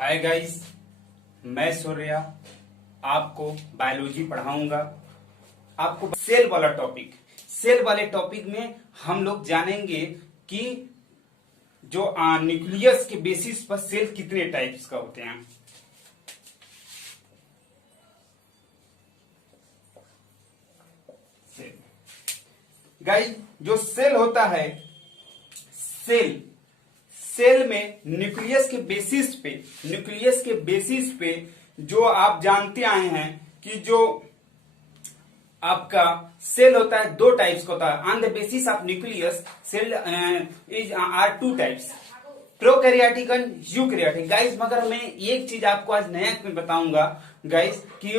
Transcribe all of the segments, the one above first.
Hi guys, मैं सूर्या आपको biology पढ़ाऊंगा। आपको सेल वाले टॉपिक में हम लोग जानेंगे कि जो न्यूक्लियस के बेसिस पर सेल कितने टाइप्स का होते हैं। सेल गाइस, जो सेल होता है, सेल में न्यूक्लियस के बेसिस पे जो आप जानते आए हैं कि जो आपका सेल होता है दो टाइप्स का होता है। On the basis of nucleus cell is are two types, prokaryotic and eukaryotic. Guys, मगर मैं एक चीज आपको आज नया में बताऊंगा गाइस कि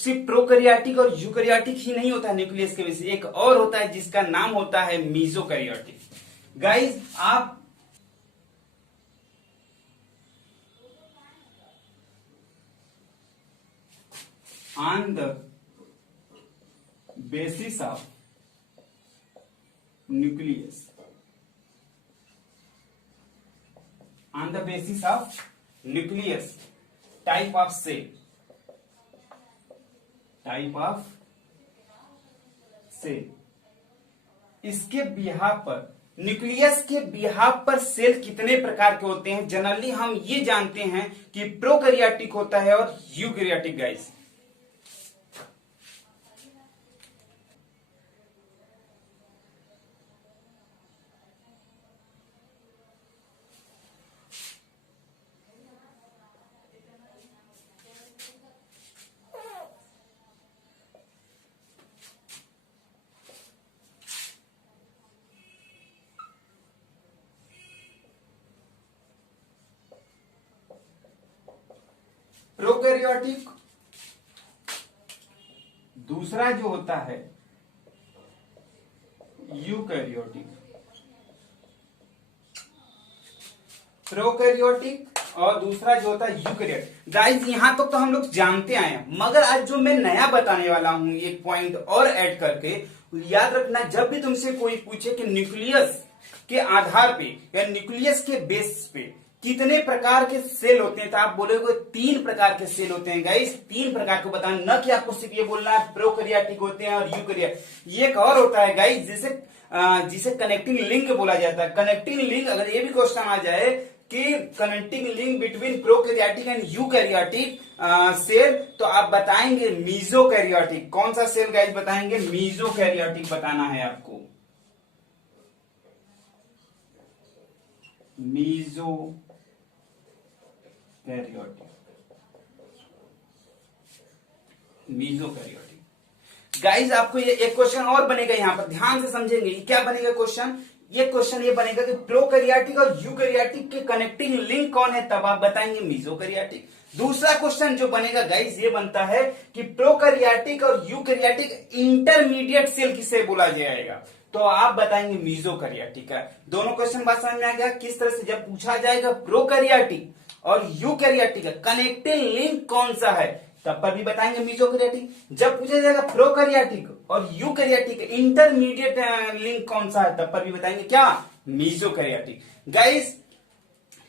सिर्फ प्रोकैरियोटिक और यूकैरियोटिक ही नहीं होता है न्यूक्लियस के बेसिस, एक और होता है जिसका नाम होता है मीसोकैरियोटिक। गाइस, आप on the basis of nucleus, type of cell, इसके बिहाफ पर, न्यूक्लियस के बिहाफ पर सेल कितने प्रकार के होते हैं। जनरली हम ये जानते हैं कि प्रोकैरियोटिक होता है और यूकैरियोटिक। गाइस, प्रोकैरियोटिक, दूसरा जो होता है यूकैरियोटिक। प्रोकैरियोटिक और दूसरा जो होता है यूकैरियोटिक। गाइस, यहां तक तो हम लोग जानते आए हैं, मगर आज जो मैं नया बताने वाला हूं एक पॉइंट और ऐड करके, याद रखना, जब भी तुमसे कोई पूछे कि न्यूक्लियस के आधार पे या न्यूक्लियस के बेस पे कितने प्रकार के सेल होते हैं, तो आप बोलोगे 3 प्रकार के सेल होते हैं। गाइस, 3 प्रकार को बताना, न कि आपको सिर्फ ये बोलना है प्रोकैरियोटिक होते हैं और यूकैरियोटिक। एक और होता है गाइस जिसे कनेक्टिंग लिंक बोला जाता है। कनेक्टिंग लिंक, अगर ये भी क्वेश्चन आ जाए कि connecting link between prokaryotic and eukaryotic cell, तो आप बताएंगे मीसोकैरियोटिक। कौन सा सेल गाइस बताएंगे? मीसोकैरियोटिक बताना है आपको। मीसोकैरियोटिक। गाइस, आपको ये एक क्वेश्चन और बनेगा, यहां पर ध्यान से समझेंगे। क्या बनेगा क्वेश्चन? ये क्वेश्चन ये बनेगा कि प्रोकैरियोटिक और यूकैरियोटिक के कनेक्टिंग लिंक कौन है, तब आप बताएंगे मीसोकैरियोटिक। दूसरा क्वेश्चन जो बनेगा गाइस, ये बनता है कि प्रोकैरियोटिक और यूकैरियोटिक इंटरमीडिएट सेल किसे बोला जाएगा, तो आप बताएंगे मीसोकैरियोटिक है। दोनों क्वेश्चन बात समझ में आ गया किस तरह से? जब पूछा जाएगा प्रोकैरियोटिक और यूकैरियोटिक का कनेक्टिंग लिंक कौन सा है, तब पर भी बताएंगे मीसोकैरियोटिक। जब पूछा जाएगा प्रोकैरियोटिक और यूकैरियोटिक इंटरमीडिएट लिंक कौन सा है, तब पर भी बताएंगे क्या? मीसोकैरियोटिक। गाइस,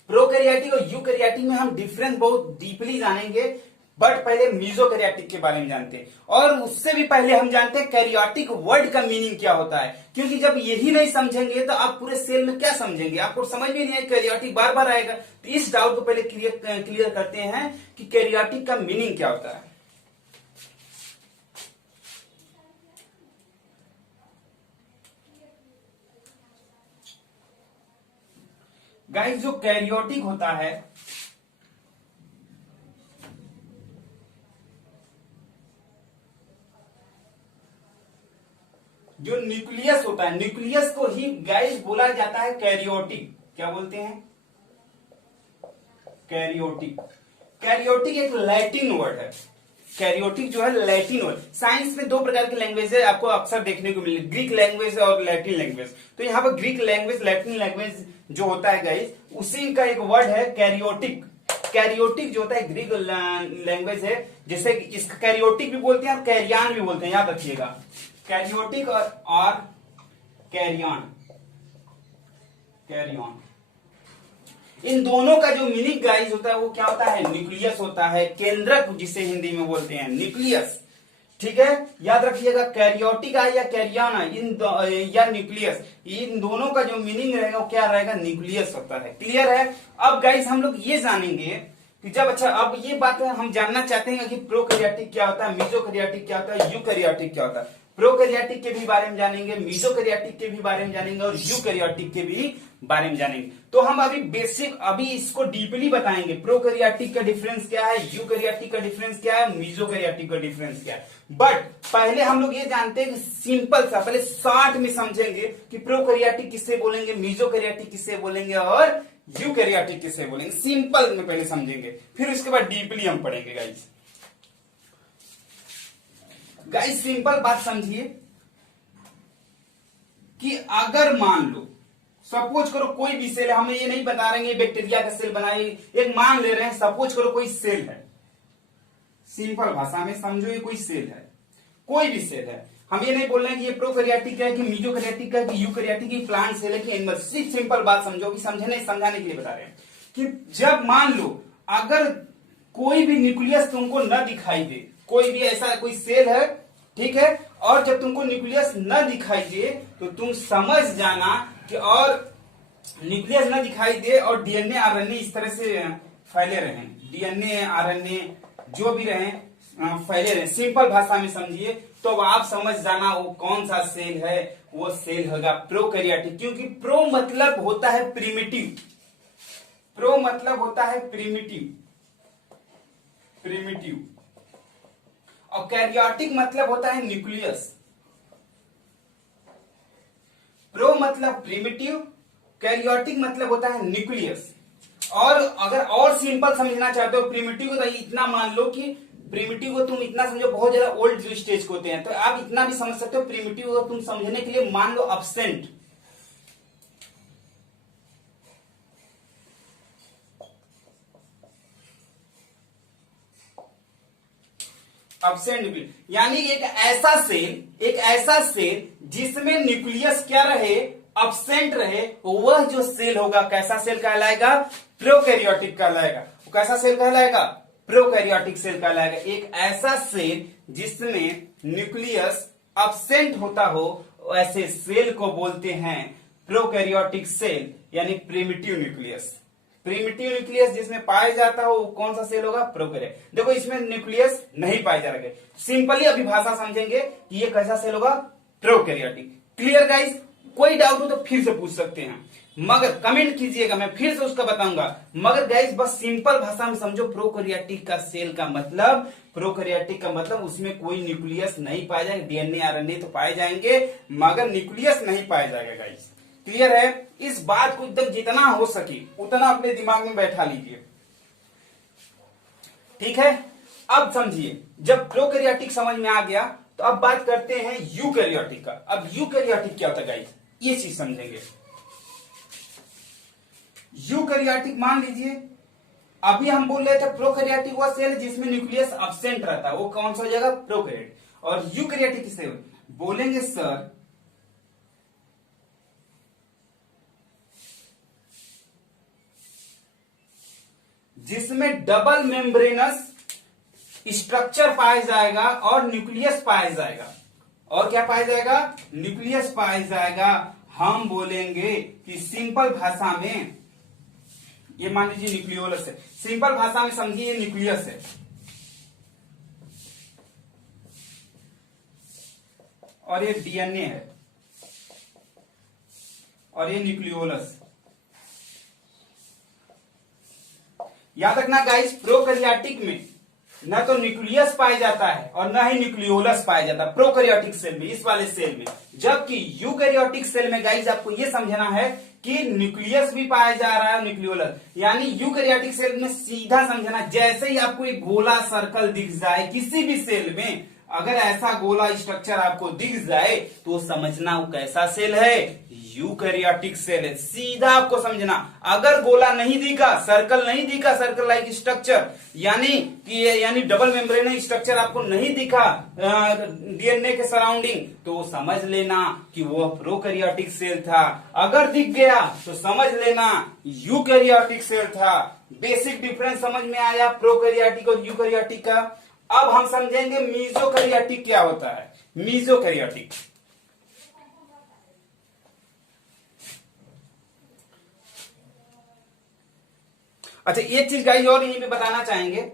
प्रोकैरियोटिक और यूकैरियोटिक में हम डिफरेंस बहुत डीपली जानेंगे, बट पहले मीसोकैरियोटिक के बारे में जानते हैं। और उससे भी पहले हम जानते हैं कैरियोटिक वर्ड का मीनिंग क्या होता है, क्योंकि जब यही नहीं समझेंगे तो आप पूरे सेल में क्या समझेंगे, आपको समझ में नहीं आएगा, कैरियोटिक बार बार आएगा। तो इस डाउट को पहले क्लियर करते हैं कि कैरियोटिक का मीनिंग क्या होता है। गाइस, जो कैरियोटिक होता है, जो न्यूक्लियस होता है, न्यूक्लियस को ही गाइस बोला जाता है कैरियोटिक। क्या बोलते हैं? कैरियोटिक। कैरियोटिक एक लैटिन वर्ड है। कैरियोटिक जो है लैटिन वर्ड। साइंस में 2 प्रकार की लैंग्वेज है, आपको अक्सर देखने को मिले, ग्रीक लैंग्वेज और लैटिन लैंग्वेज। तो यहाँ पर ग्रीक लैंग्वेज, लैटिन लैंग्वेज जो होता है गाइस, उसी का एक वर्ड है कैरियोटिक। कैरियोटिक जो होता है ग्रीक लैंग्वेज है, जैसे इसका कैरियोटिक भी बोलते हैं और कैरियान भी बोलते हैं, याद रखिएगा। कैरियोटिक और कैरियन। इन दोनों का जो मीनिंग गाइस होता है वो क्या होता है, न्यूक्लियस होता है, केंद्रक जिसे हिंदी में बोलते हैं न्यूक्लियस। ठीक है, याद रखिएगा कैरियोटिक है या कैरियन है या न्यूक्लियस, इन दोनों का जो मीनिंग रहेगा वो क्या रहेगा, न्यूक्लियस होता है। क्लियर है। अब गाइस हम लोग ये जानेंगे कि जब, अच्छा अब ये बात हम जानना चाहते हैं कि प्रोकैरियोटिक क्या होता है, मेसोकैरियोटिक क्या होता है, यूकैरियोटिक क्या होता है। प्रोकैरियोटिक के भी बारे में जानेंगे, मेसोकैरियोटिक के भी बारे में जानेंगे और यूकैरियोटिक के भी बारे में जानेंगे। तो हम अभी बेसिक अभी इसको डीपली बताएंगे, प्रोकैरियोटिक का डिफरेंस क्या है, यूकैरियोटिक का डिफरेंस क्या है, मेसोकैरियोटिक का डिफरेंस क्या है। बट पहले हम लोग ये जानते हैं कि सिंपल सा पहले शॉर्ट में समझेंगे कि प्रोकैरियोटिक किससे बोलेंगे, मेसोकैरियोटिक किससे बोलेंगे और यूकैरियोटिक किससे बोलेंगे। सिंपल में पहले समझेंगे, फिर उसके बाद डीपली हम पढ़ेंगे गाइस। गाइस सिंपल बात समझिए कि अगर मान लो सपोज करो कोई भी सेल है, हमें ये नहीं बता रहे हैं बैक्टीरिया का सेल बनाए, एक मान ले रहे हैं सपोज करो कोई सेल है, सिंपल भाषा में समझो ये कोई सेल है, कोई भी सेल है। हम ये नहीं बोल रहे हैं कि ये प्रोकैरियोटिक है कि मेसोकैरियोटिक है कि यूकैरियोटिक है, प्लांट सेल है कि एनिमल, सिर्फ सिंपल बात समझो कि समझाने के लिए बता रहे हैं कि जब मान लो अगर कोई भी न्यूक्लियस तुमको न दिखाई दे, कोई भी ऐसा कोई सेल है, ठीक है, और जब तुमको न्यूक्लियस न दिखाई दे तो तुम समझ जाना कि, और न्यूक्लियस न दिखाई दे और डीएनए आरएनए इस तरह से फैले रहे, डीएनए आरएनए जो भी रहे फैले रहे, सिंपल भाषा में समझिए तो आप समझ जाना वो कौन सा सेल है, वो सेल होगा प्रोकैरियोटिक। क्योंकि प्रो मतलब होता है प्रिमिटिव, प्रो मतलब होता है प्रिमिटिव, प्रिमिटिव, और कैरियोटिक मतलब होता है न्यूक्लियस। प्रो मतलब प्रिमिटिव, कैरियोटिक मतलब होता है न्यूक्लियस। और अगर और सिंपल समझना चाहते हो प्रिमिटिव को, तो इतना मान लो कि प्रिमिटिव को तुम इतना समझो, बहुत ज्यादा ओल्ड जो स्टेज को होते हैं तो आप इतना भी समझ सकते हो, प्रिमिटिव को तुम समझने के लिए मान लो अब्सेंट, एब्सेंट, यानी एक ऐसा सेल जिसमें न्यूक्लियस क्या रहे, एब्सेंट रहे, वह जो सेल होगा कैसा सेल कहलाएगा, प्रोकैरियोटिक कहलाएगा। वो कैसा सेल कहलाएगा, प्रोकैरियोटिक सेल कहलाएगा। एक ऐसा सेल जिसमें न्यूक्लियस एब्सेंट होता हो ऐसे सेल को बोलते हैं प्रोकैरियोटिक सेल, यानी प्रिमिटिव न्यूक्लियस। प्रिमिटिव न्यूक्लियस जिसमें पाया जाता हो वो कौन सा सेल होगा, प्रोकैरियोटिक। देखो इसमें न्यूक्लियस नहीं पाया जा रहा है, सिंपली अभी भाषा समझेंगे कि ये कैसा सेल होगा, प्रोकैरियोटिक। क्लियर गाइस, कोई डाउट हो तो फिर से पूछ सकते हैं, मगर कमेंट कीजिएगा, मैं फिर से उसका बताऊंगा। मगर गाइस बस सिंपल भाषा में समझो, प्रोकैरियोटिक का सेल का मतलब, प्रोकैरियोटिक का मतलब उसमें कोई न्यूक्लियस नहीं पाया जाएगा, डीएनए आरएनए तो पाए जाएंगे मगर न्यूक्लियस नहीं पाया जाएगा गाइस। क्लियर है। इस बात को एकदम जितना हो सके उतना अपने दिमाग में बैठा लीजिए, ठीक है। अब समझिए, जब प्रोकैरियोटिक समझ में आ गया तो अब बात करते हैं यूकैरियोटिक का। अब यूकैरियोटिक क्या होता है गाइस, ये चीज समझेंगे। यूकैरियोटिक मान लीजिए अभी हम बोल रहे थे प्रोकैरियोटिक वो सेल जिसमें न्यूक्लियस एब्सेंट रहता है, वो कौन सा हो जाएगा, प्रोकैरियोटिक। और यूकैरियोटिक किसे बोलेंगे सर, जिसमें डबल मेम्ब्रेनस स्ट्रक्चर पाया जाएगा और न्यूक्लियस पाया जाएगा। और क्या पाया जाएगा, न्यूक्लियस पाया जाएगा। हम बोलेंगे कि सिंपल भाषा में ये मान लीजिए न्यूक्लियोलस है, सिंपल भाषा में समझिए ये न्यूक्लियस है और ये डीएनए है और ये न्यूक्लियोलस। याद रखना गाइस, प्रोकैरियोटिक में न तो न्यूक्लियस पाया जाता है और न ही न्यूक्लियोलस पाया जाता है प्रोकैरियोटिक सेल में, इस वाले सेल में। जबकि यूकैरियोटिक सेल में गाइस आपको यह समझना है कि न्यूक्लियस भी पाया जा रहा है न्यूक्लियोलस, यानी यूकैरियोटिक सेल में सीधा समझना, जैसे ही आपको एक गोला सर्कल दिख जाए किसी भी सेल में, अगर ऐसा गोला स्ट्रक्चर आपको दिख जाए तो समझना वो कैसा सेल है, यूकैरियोटिक सेल है। सीधा आपको समझना, अगर गोला नहीं दिखा, सर्कल नहीं दिखा, सर्कल लाइक स्ट्रक्चर, यानी डबल मेम्ब्रेन स्ट्रक्चर आपको नहीं दिखा डीएनए के सराउंडिंग, तो समझ लेना कि वो प्रोकैरियोटिक सेल था। अगर दिख गया तो समझ लेना यूकैरियोटिक सेल था। बेसिक डिफरेंस समझ में आया प्रोकैरियोटिक और यूकैरियोटिक का। अब हम समझेंगे मीजोकैरियोटिक क्या होता है। मीजोकैरियोटिक, अच्छा एक चीज गाइस और यहीं पे बताना चाहेंगे,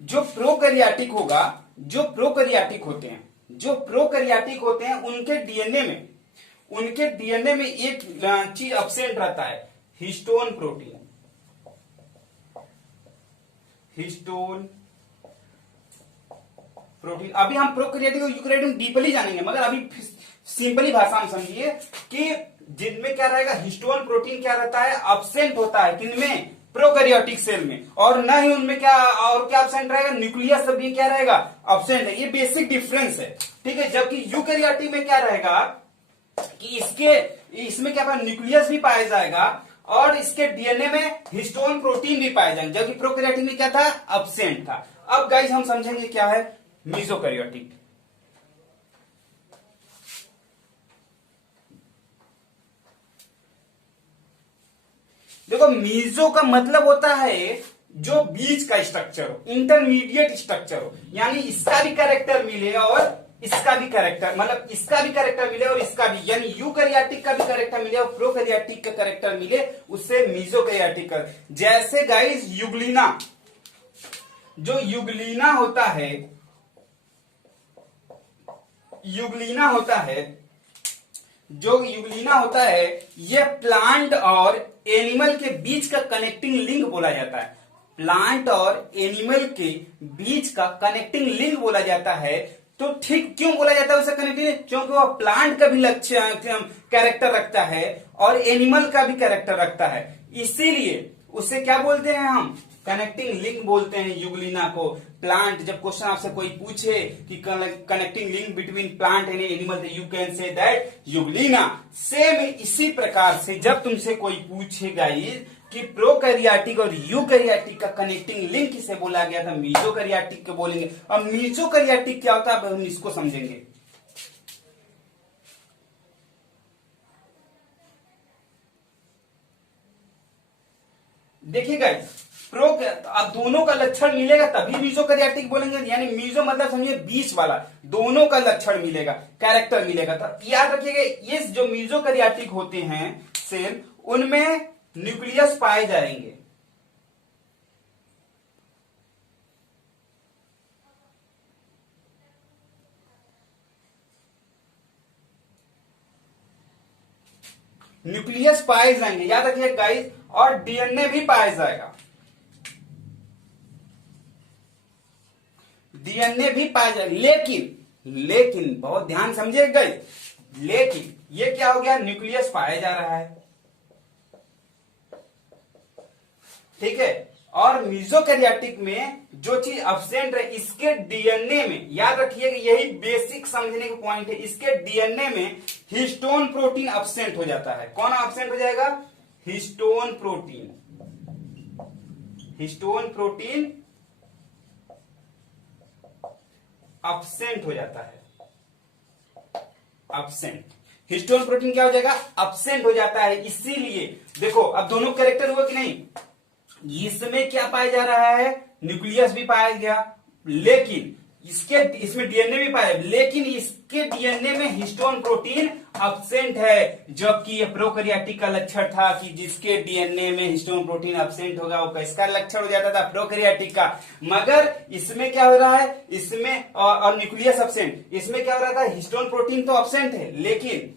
जो प्रोकैरियोटिक होगा, जो प्रोकैरियोटिक होते हैं उनके डीएनए में एक चीज एब्सेंट रहता है, हिस्टोन प्रोटीन। अभी हम प्रोकैरियोटिक और यूकैरियोटिक डीपली जानेंगे, मगर अभी सिंपली भाषा में समझिए कि जिनमें क्या रहेगा, हिस्टोन प्रोटीन क्या रहता है, एब्सेंट होता है। किनमें? प्रोकैरियोटिक सेल में। और न ही उनमें क्या एब्सेंट रहेगा, न्यूक्लियस भी क्या रहेगा, एब्सेंट है। ये बेसिक डिफरेंस है, ठीक है। जबकि यूकैरियोटिक में क्या रहेगा कि इसमें क्या न्यूक्लियस भी पाया जाएगा और इसके डीएनए में हिस्टोन प्रोटीन भी पाए जाएंगे, जबकि प्रोकैरियोटिक में क्या था, एब्सेंट था। अब गाइस हम समझेंगे क्या है मीजोकैरियोटिक। देखो मीजो का मतलब होता है जो बीच का स्ट्रक्चर हो, इंटरमीडिएट स्ट्रक्चर हो, यानी इसका भी कैरेक्टर मिले और इसका भी कैरेक्टर, मतलब इसका भी कैरेक्टर मिले और इसका भी, यानी यूकैरियोटिक का भी कैरेक्टर मिले और प्रोकैरियोटिक का कैरेक्टर मिले, उससे मीजोकैरियोटिक का। जैसे गाइस यूग्लिना, जो यूग्लिना होता है, जो यूग्लिना होता है, यह प्लांट और एनिमल के बीच का कनेक्टिंग लिंक बोला जाता है। प्लांट और एनिमल के बीच का कनेक्टिंग लिंक बोला जाता है। तो ठीक क्यों बोला जाता है उसे कनेक्टिंग? क्योंकि वह प्लांट का भी कैरेक्टर रखता है और एनिमल का भी कैरेक्टर रखता है, इसीलिए उसे क्या बोलते हैं हम, कनेक्टिंग लिंक बोलते हैं यूग्लिना को। प्लांट, जब क्वेश्चन आपसे कोई पूछे कि connecting link between plant and animal, you can say that Euglena. Same इसी प्रकार से जब तुमसे कोई पूछेगा कि प्रोकैरियोटिक और यूकैरियोटिक का कनेक्टिंग लिंक किसे बोला गया था, मीजोकैरियोटिक को बोलेंगे। अब मीजोकैरियोटिक क्या होता है, अब हम इसको समझेंगे। देखिए गाइस, अब दोनों का लक्षण मिलेगा तभी मीजोकैरियोटिक बोलेंगे, यानी मीजो मतलब समझिए बीच वाला, दोनों का लक्षण मिलेगा, कैरेक्टर मिलेगा। तो याद रखिएगा, ये जो मीजोकैरियोटिक होते हैं सेल, उनमें न्यूक्लियस पाए जाएंगे। न्यूक्लियस पाए जाएंगे, याद रखिए गाइस, और डीएनए भी पाया जाएगा, डीएनए भी पाया जाएगा। लेकिन बहुत ध्यान समझिएगा गाइस, लेकिन ये क्या हो गया, न्यूक्लियस पाया जा रहा है, ठीक है। और मीजोकैरियोटिक में जो चीज एब्सेंट है, इसके डीएनए में, याद रखिएगा यही बेसिक समझने का पॉइंट है, इसके डीएनए में हिस्टोन प्रोटीन एब्सेंट हो जाता है। कौन एब्सेंट हो जाएगा, histone protein. Histone protein absent हो जाता है, एब्सेंट। हिस्टोन प्रोटीन क्या हो जाएगा, एब्सेंट हो जाता है। इसीलिए देखो अब दोनों कैरेक्टर हुआ कि नहीं, इसमें क्या पाया जा रहा है, न्यूक्लियस भी पाया गया, लेकिन इसमें डीएनए भी पाया, लेकिन इसके डीएनए में हिस्टोन प्रोटीन एब्सेंट है। जबकि ये प्रोकैरियोटिक का लक्षण था कि जिसके डीएनए में हिस्टोन प्रोटीन एब्सेंट होगा वो किसका लक्षण हो जाता था, प्रोकैरियोटिक का। मगर इसमें क्या हो रहा है, इसमें और न्यूक्लियस एब्सेंट, इसमें क्या हो रहा था, हिस्टोन प्रोटीन तो एब्सेंट है लेकिन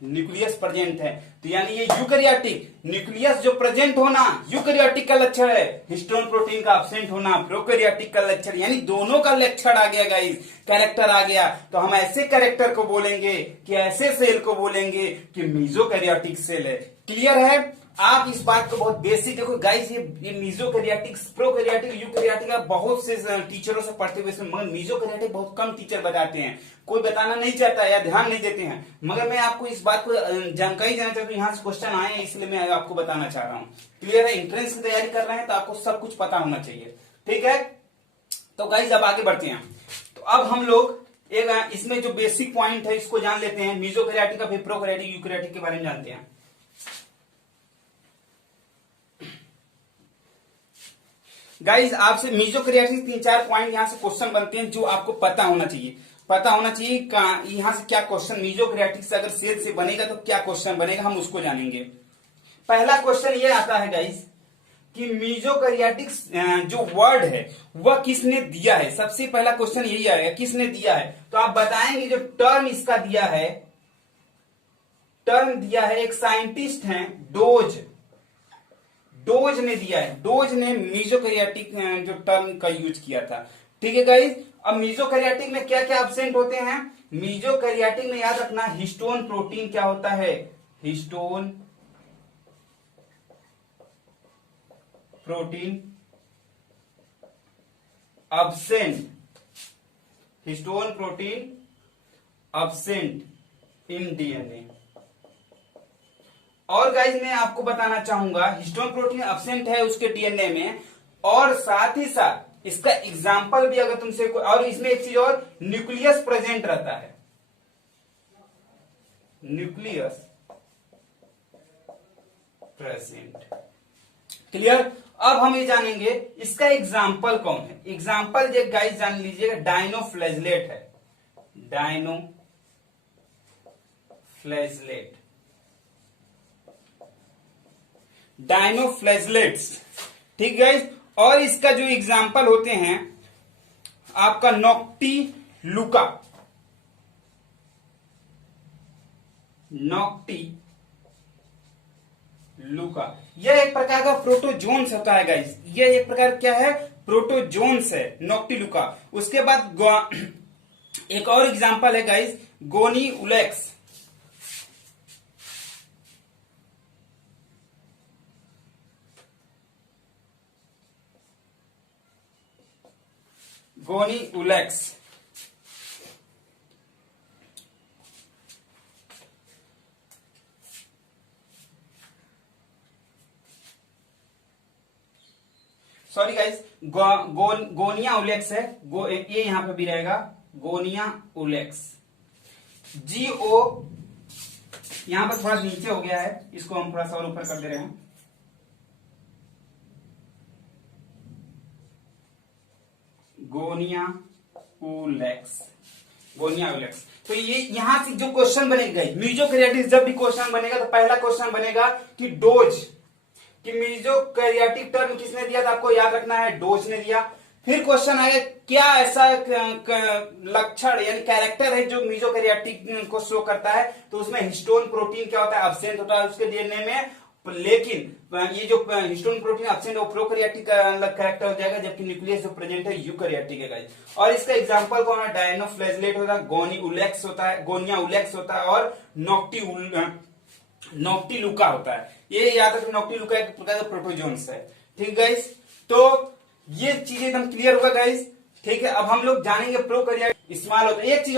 न्यूक्लियस प्रेजेंट है। तो यानी ये यूकैरियोटिक, न्यूक्लियस जो प्रेजेंट होना यूकैरियोटिक का लक्षण है, हिस्टोन प्रोटीन का एब्सेंट होना प्रोकैरियोटिक का लक्षण, यानी दोनों का लक्षण आ गया गाइस, कैरेक्टर आ गया। तो हम ऐसे कैरेक्टर को बोलेंगे कि ऐसे सेल को बोलेंगे कि मीजोकैरियोटिक सेल है। क्लियर है? आप इस बात को बहुत बेसिक देखो गाइस, ये मीजोकैरियोटिक, प्रोकैरियोटिक, यूकैरियोटिक आप बहुत से टीचरों से पढ़ते हुए, मगर मीजोकैरियोटिक बहुत कम टीचर बताते हैं, कोई बताना नहीं चाहता या ध्यान नहीं देते हैं। मगर मैं आपको इस बात को जानकारी देना चाहता हूँ, यहाँ से क्वेश्चन आए हैं इसलिए मैं आपको बताना चाह रहा हूँ। क्लियर है? एंट्रेंस की तैयारी कर रहे हैं तो आपको सब कुछ पता होना चाहिए। ठीक है, तो गाइस अब आगे बढ़ते हैं। तो अब हम लोग एक इसमें जो बेसिक पॉइंट है इसको जान लेते हैं, मीजोकैरियोटिक का, फिर प्रोकैरियोटिक, यूकैरियोटिक के बारे में जानते हैं। गाइस आपसे मीजोकैरियोटिक 3-4 पॉइंट यहां से क्वेश्चन बनते हैं जो आपको पता होना चाहिए। पता होना चाहिए यहां से क्या क्वेश्चन मीजोकैरियोटिक से अगर सेल से बनेगा तो क्या क्वेश्चन बनेगा, हम उसको जानेंगे। पहला क्वेश्चन ये आता है गाइस कि मीजोकैरियोटिक जो वर्ड है वह किसने दिया है। सबसे पहला क्वेश्चन यही आएगा, किसने दिया है। तो आप बताएंगे जो टर्म इसका दिया है, टर्म दिया है एक साइंटिस्ट हैं डोज ने दिया है। डोज ने मीजोकैरियोटिक जो टर्म का यूज किया था। ठीक है गाइस, अब मीजोकैरियोटिक में क्या क्या एब्सेंट होते हैं। मीजोकैरियोटिक में याद रखना हिस्टोन प्रोटीन क्या होता है, histone protein absent, histone protein absent in DNA. और गाइज मैं आपको बताना चाहूंगा हिस्टोन प्रोटीन एब्सेंट है उसके डीएनए में, और साथ ही साथ इसका एग्जाम्पल भी अगर तुमसे, और इसमें एक चीज और, न्यूक्लियस प्रेजेंट रहता है, न्यूक्लियस प्रेजेंट। क्लियर? अब हम ये जानेंगे इसका एग्जाम्पल कौन है। एग्जाम्पल जो गाइज जान लीजिएगा, डायनोफ्लैजलेट है, डायनोफ्लैजलेट, डायनोफ्लैजलेट्स। ठीक गाइस, और इसका जो एग्जाम्पल होते हैं आपका नॉक्टिलुका, नॉक्टिलुका यह एक प्रकार का प्रोटोजोन्स होता है गाइस। यह एक प्रकार क्या है, प्रोटोजोन्स है नॉक्टिलुका। उसके बाद एक और एग्जाम्पल है गाइस, गोनीउलेक्स, गोनीउलेक्स। सॉरी गाइस, गोनिया उलेक्स है, ये यहां पे भी रहेगा, गोनिया उलेक्स। GO यहां पर थोड़ा नीचे हो गया है, इसको हम थोड़ा सा और ऊपर कर दे रहे हैं। गोनिया उलेक्स, गोनिया उलेक्स। तो ये यहां से जो क्वेश्चन बनेगा मीजोकैरियोटिक, जब भी क्वेश्चन बनेगा तो पहला क्वेश्चन बनेगा कि डोज, कि मीजोकैरियोटिक टर्म किसने दिया था, आपको याद रखना है, डोज ने दिया। फिर क्वेश्चन आएगा क्या ऐसा लक्षण यानी कैरेक्टर है जो मीजोकैरियोटिक को शो करता है। तो उसमें हिस्टोन प्रोटीन क्या होता है, एब्सेंट होता है उसके डीएनए में। लेकिन ये जो हिस्टोन प्रोटीन एब्सेंट है वो प्रोकैरियोटिक का अलग कैरेक्टर हो जाएगा, जबकि न्यूक्लियस जो प्रेजेंट है यूकैरियोटिक है गाइस। और इसका एग्जांपल कौन है, डायनोफ्लैजलेट होता है, गोनीउलेक्स होता है, गोनिया उलेक्स होता है, और नॉक्टिलुका होता है। ये याद रखो, नॉक्टिलुका एक प्रकार का प्रोटोजोन्स है। ठीक गाइस, तो ये चीजें एकदम क्लियर होगा गाइस। ठीक है, अब हम लोग जानेंगे प्रोकैरियोटिक इस्तेमाल होता है। एक चीज